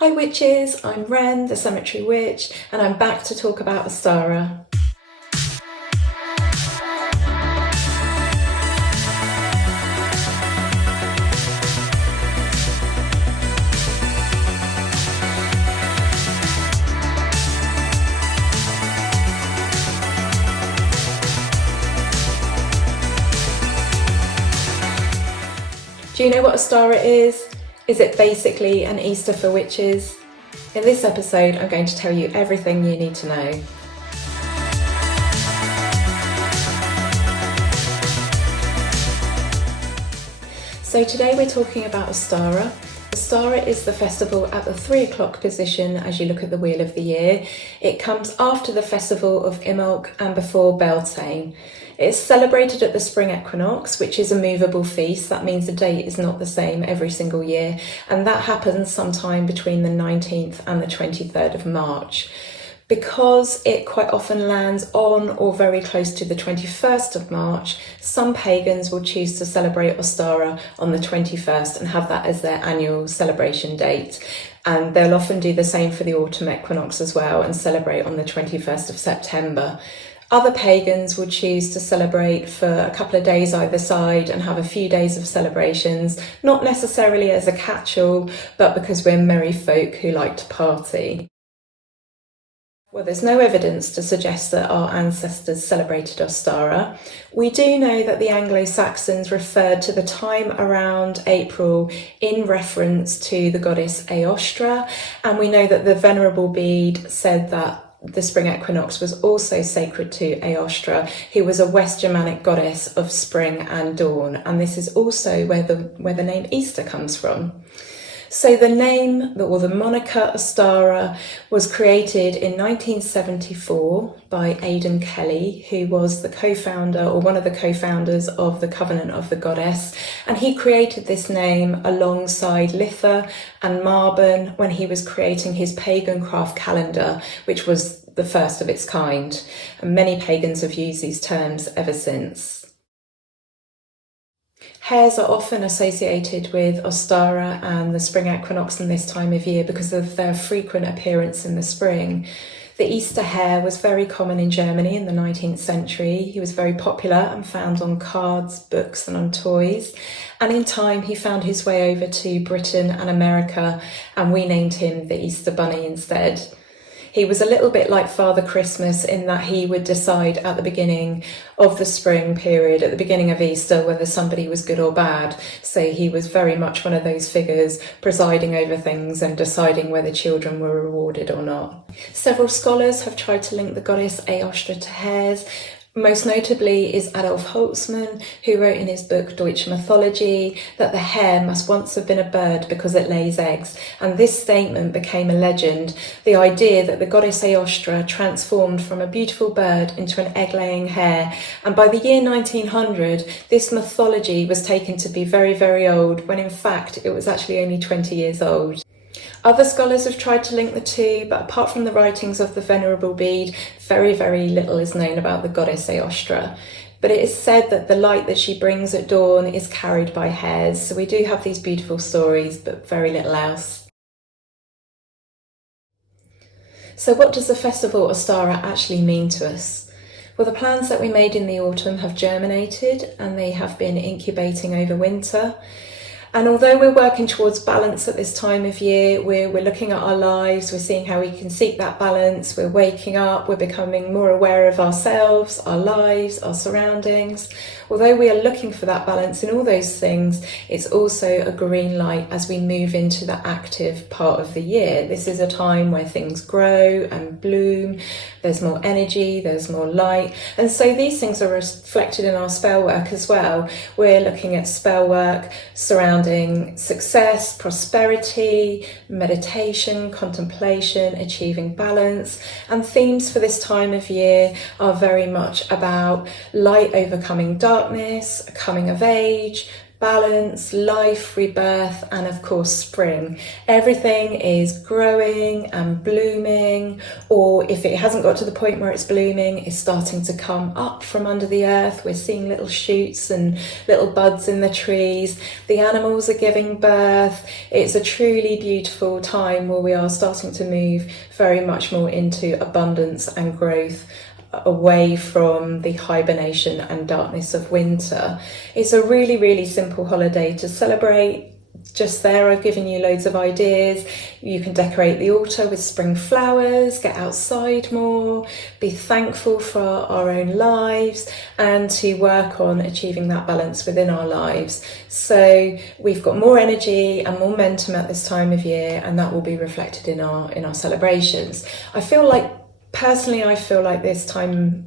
Hi witches, I'm Wren, the Cemetery Witch, and I'm back to talk about Ostara. Do you know what Ostara is? Is it basically an Easter for witches? In this episode, I'm going to tell you everything you need to know. So today we're talking about Ostara. Ostara is the festival at the 3 o'clock position as you look at the wheel of the year. It comes after the festival of Imbolc and before Beltane. It's celebrated at the spring equinox, which is a movable feast. That means the date is not the same every single year, and that happens sometime between the 19th and the 23rd of March. Because it quite often lands on or very close to the 21st of March, some pagans will choose to celebrate Ostara on the 21st and have that as their annual celebration date. And they'll often do the same for the autumn equinox as well and celebrate on the 21st of September. Other pagans will choose to celebrate for a couple of days either side and have a few days of celebrations, not necessarily as a catch-all, but because we're merry folk who like to party. Well, there's no evidence to suggest that our ancestors celebrated Ostara. We do know that the Anglo-Saxons referred to the time around April in reference to the goddess Eostra, and we know that the Venerable Bede said that the spring equinox was also sacred to Eostra, who was a West Germanic goddess of spring and dawn, and this is also where the name Easter comes from. So the name, or the moniker Ostara, was created in 1974 by Aidan Kelly, who was the co-founder or one of the co-founders of the Covenant of the Goddess, and he created this name alongside Litha and Marbon when he was creating his pagan craft calendar, which was the first of its kind, and many pagans have used these terms ever since. Hares are often associated with Ostara and the spring equinox in this time of year because of their frequent appearance in the spring. The Easter hare was very common in Germany in the 19th century. He was very popular and found on cards, books and on toys. And in time he found his way over to Britain and America, and we named him the Easter Bunny instead. He was a little bit like Father Christmas in that he would decide at the beginning of the spring period, at the beginning of Easter, whether somebody was good or bad. So he was very much one of those figures presiding over things and deciding whether children were rewarded or not. Several scholars have tried to link the goddess Eostra to hares. Most notably is Adolf Holtzmann, who wrote in his book Deutsche Mythology that the hare must once have been a bird because it lays eggs, and this statement became a legend, the idea that the goddess Eostra transformed from a beautiful bird into an egg-laying hare, and by the year 1900 this mythology was taken to be very, very old, when in fact it was actually only 20 years old. Other scholars have tried to link the two, but apart from the writings of the Venerable Bede, very, very little is known about the goddess Eostra. But it is said that the light that she brings at dawn is carried by hares, so we do have these beautiful stories, but very little else. So what does the festival Ostara actually mean to us? Well, the plants that we made in the autumn have germinated and they have been incubating over winter. And although we're working towards balance at this time of year, we're looking at our lives, we're seeing how we can seek that balance, we're waking up, we're becoming more aware of ourselves, our lives, our surroundings. Although we are looking for that balance in all those things, it's also a green light as we move into the active part of the year. This is a time where things grow and bloom, there's more energy, there's more light, and so these things are reflected in our spell work as well. We're looking at spell work surrounding success, prosperity, meditation, contemplation, achieving balance, and themes for this time of year are very much about light overcoming darkness, coming of age, balance, life, rebirth, and of course spring. Everything is growing and blooming, or if it hasn't got to the point where it's blooming, it's starting to come up from under the earth. We're seeing little shoots and little buds in the trees. The animals are giving birth. It's a truly beautiful time where we are starting to move very much more into abundance and growth, away from the hibernation and darkness of winter. It's a really, really simple holiday to celebrate. Just there, I've given you loads of ideas. You can decorate the altar with spring flowers, get outside more, be thankful for our own lives, and to work on achieving that balance within our lives. So we've got more energy and more momentum at this time of year, and that will be reflected in our celebrations. Personally, I feel like this time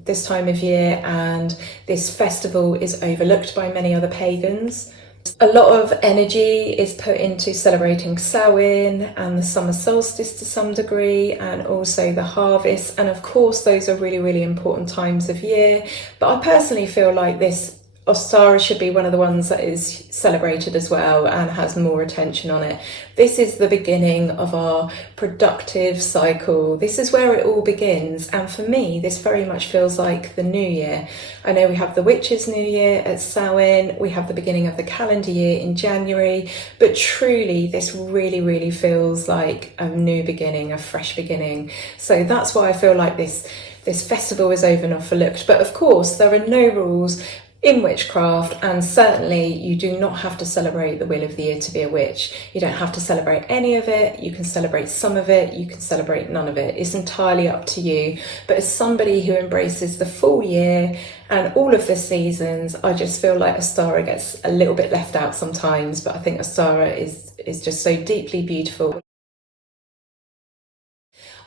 of year and this festival is overlooked by many other pagans. A lot of energy is put into celebrating Samhain and the summer solstice to some degree, and also the harvest. And of course, those are really, really important times of year. But I personally feel like this Ostara should be one of the ones that is celebrated as well and has more attention on it. This is the beginning of our productive cycle. This is where it all begins. And for me, this very much feels like the new year. I know we have the Witches' New Year at Samhain. We have the beginning of the calendar year in January. But truly, this really, really feels like a new beginning, a fresh beginning. So that's why I feel like this festival is overlooked. But of course, there are no rules in witchcraft, and certainly you do not have to celebrate the wheel of the year to be a witch. You don't have to celebrate any of it. You can celebrate some of it, you can celebrate none of it. It's entirely up to you. But as somebody who embraces the full year and all of the seasons, I just feel like Ostara gets a little bit left out sometimes, but I think Ostara is just so deeply beautiful.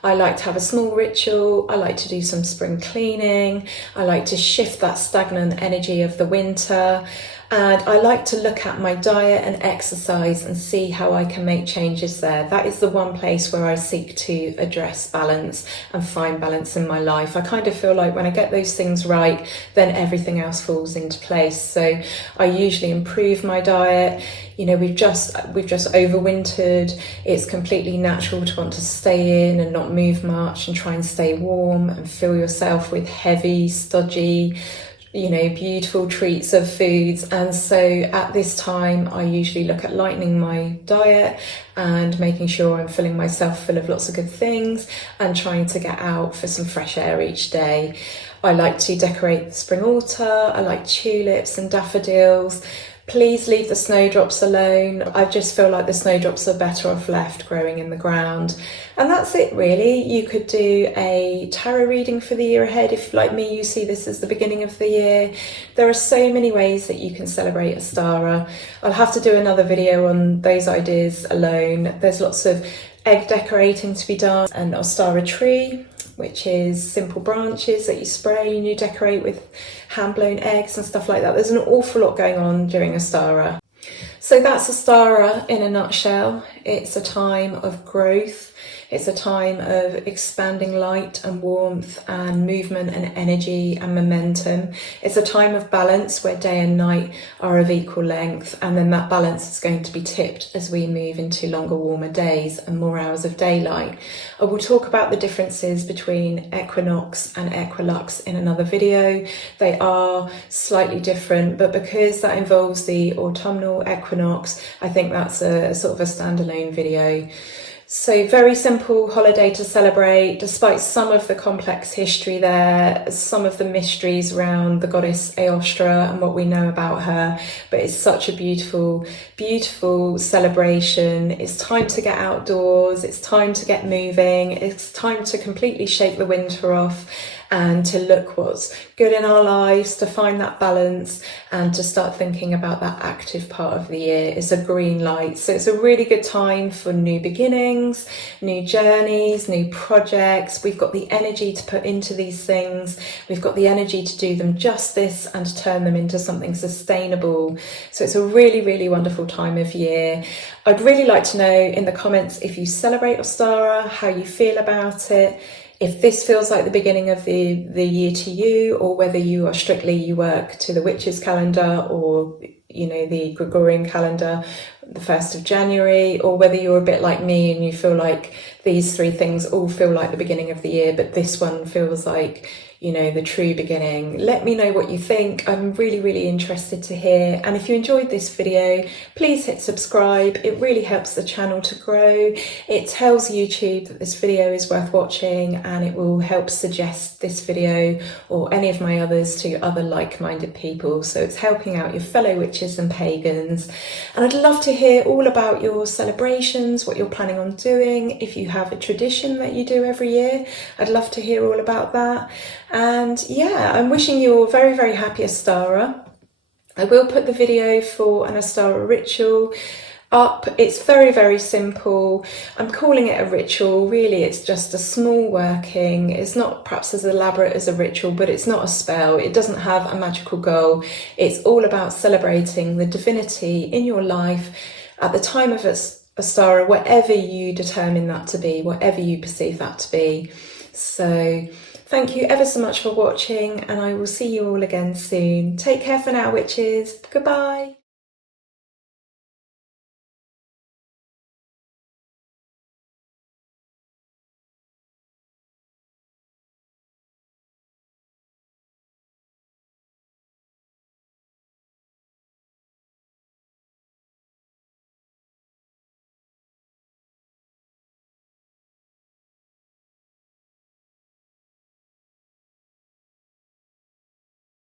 I like to have a small ritual. I like to do some spring cleaning. I like to shift that stagnant energy of the winter. And I like to look at my diet and exercise and see how I can make changes there. That is the one place where I seek to address balance and find balance in my life. I kind of feel like when I get those things right, then everything else falls into place. So I usually improve my diet. You know, we've just overwintered. It's completely natural to want to stay in and not move much and try and stay warm and fill yourself with heavy, stodgy, beautiful treats of foods. And so at this time, I usually look at lightening my diet and making sure I'm filling myself full of lots of good things and trying to get out for some fresh air each day. I like to decorate the spring altar. I like tulips and daffodils. Please leave the snowdrops alone. I just feel like the snowdrops are better off left growing in the ground. And that's it really. You could do a tarot reading for the year ahead. If, like me, you see this as the beginning of the year. There are so many ways that you can celebrate Ostara. I'll have to do another video on those ideas alone. There's lots of egg decorating to be done, an Ostara tree, which is simple branches that you spray and you decorate with hand-blown eggs and stuff like that. There's an awful lot going on during Ostara. So that's Ostara in a nutshell. It's a time of growth. It's a time of expanding light and warmth and movement and energy and momentum. It's a time of balance where day and night are of equal length, and then that balance is going to be tipped as we move into longer, warmer days and more hours of daylight. I will talk about the differences between equinox and equilux in another video. They are slightly different, but because that involves the autumnal equinox, I think that's a sort of a standalone video. So very simple holiday to celebrate, despite some of the complex history there, some of the mysteries around the goddess Ostara and what we know about her. But it's such a beautiful, beautiful celebration. It's time to get outdoors. It's time to get moving. It's time to completely shake the winter off and to look what's good in our lives, to find that balance and to start thinking about that active part of the year. It's a green light. So it's a really good time for new beginnings, new journeys, new projects. We've got the energy to put into these things. We've got the energy to do them justice and to turn them into something sustainable. So it's a really, really wonderful time of year. I'd really like to know in the comments if you celebrate Ostara, how you feel about it, if this feels like the beginning of the year to you, or whether you work to the witches calendar, or the Gregorian calendar, the 1st of January, or whether you're a bit like me and you feel like these 3 things all feel like the beginning of the year, but this one feels like, the true beginning. Let me know what you think. I'm really, really interested to hear. And if you enjoyed this video, please hit subscribe. It really helps the channel to grow. It tells YouTube that this video is worth watching, and it will help suggest this video or any of my others to other like-minded people. So it's helping out your fellow witches and pagans. And I'd love to hear all about your celebrations, what you're planning on doing. If you have a tradition that you do every year, I'd love to hear all about that. And yeah, I'm wishing you all a very, very happy Ostara. I will put the video for an Ostara ritual up. It's very, very simple. I'm calling it a ritual. Really, it's just a small working. It's not perhaps as elaborate as a ritual, but it's not a spell. It doesn't have a magical goal. It's all about celebrating the divinity in your life at the time of Ostara, whatever you determine that to be, whatever you perceive that to be. So thank you ever so much for watching, and I will see you all again soon. Take care for now, witches. Goodbye.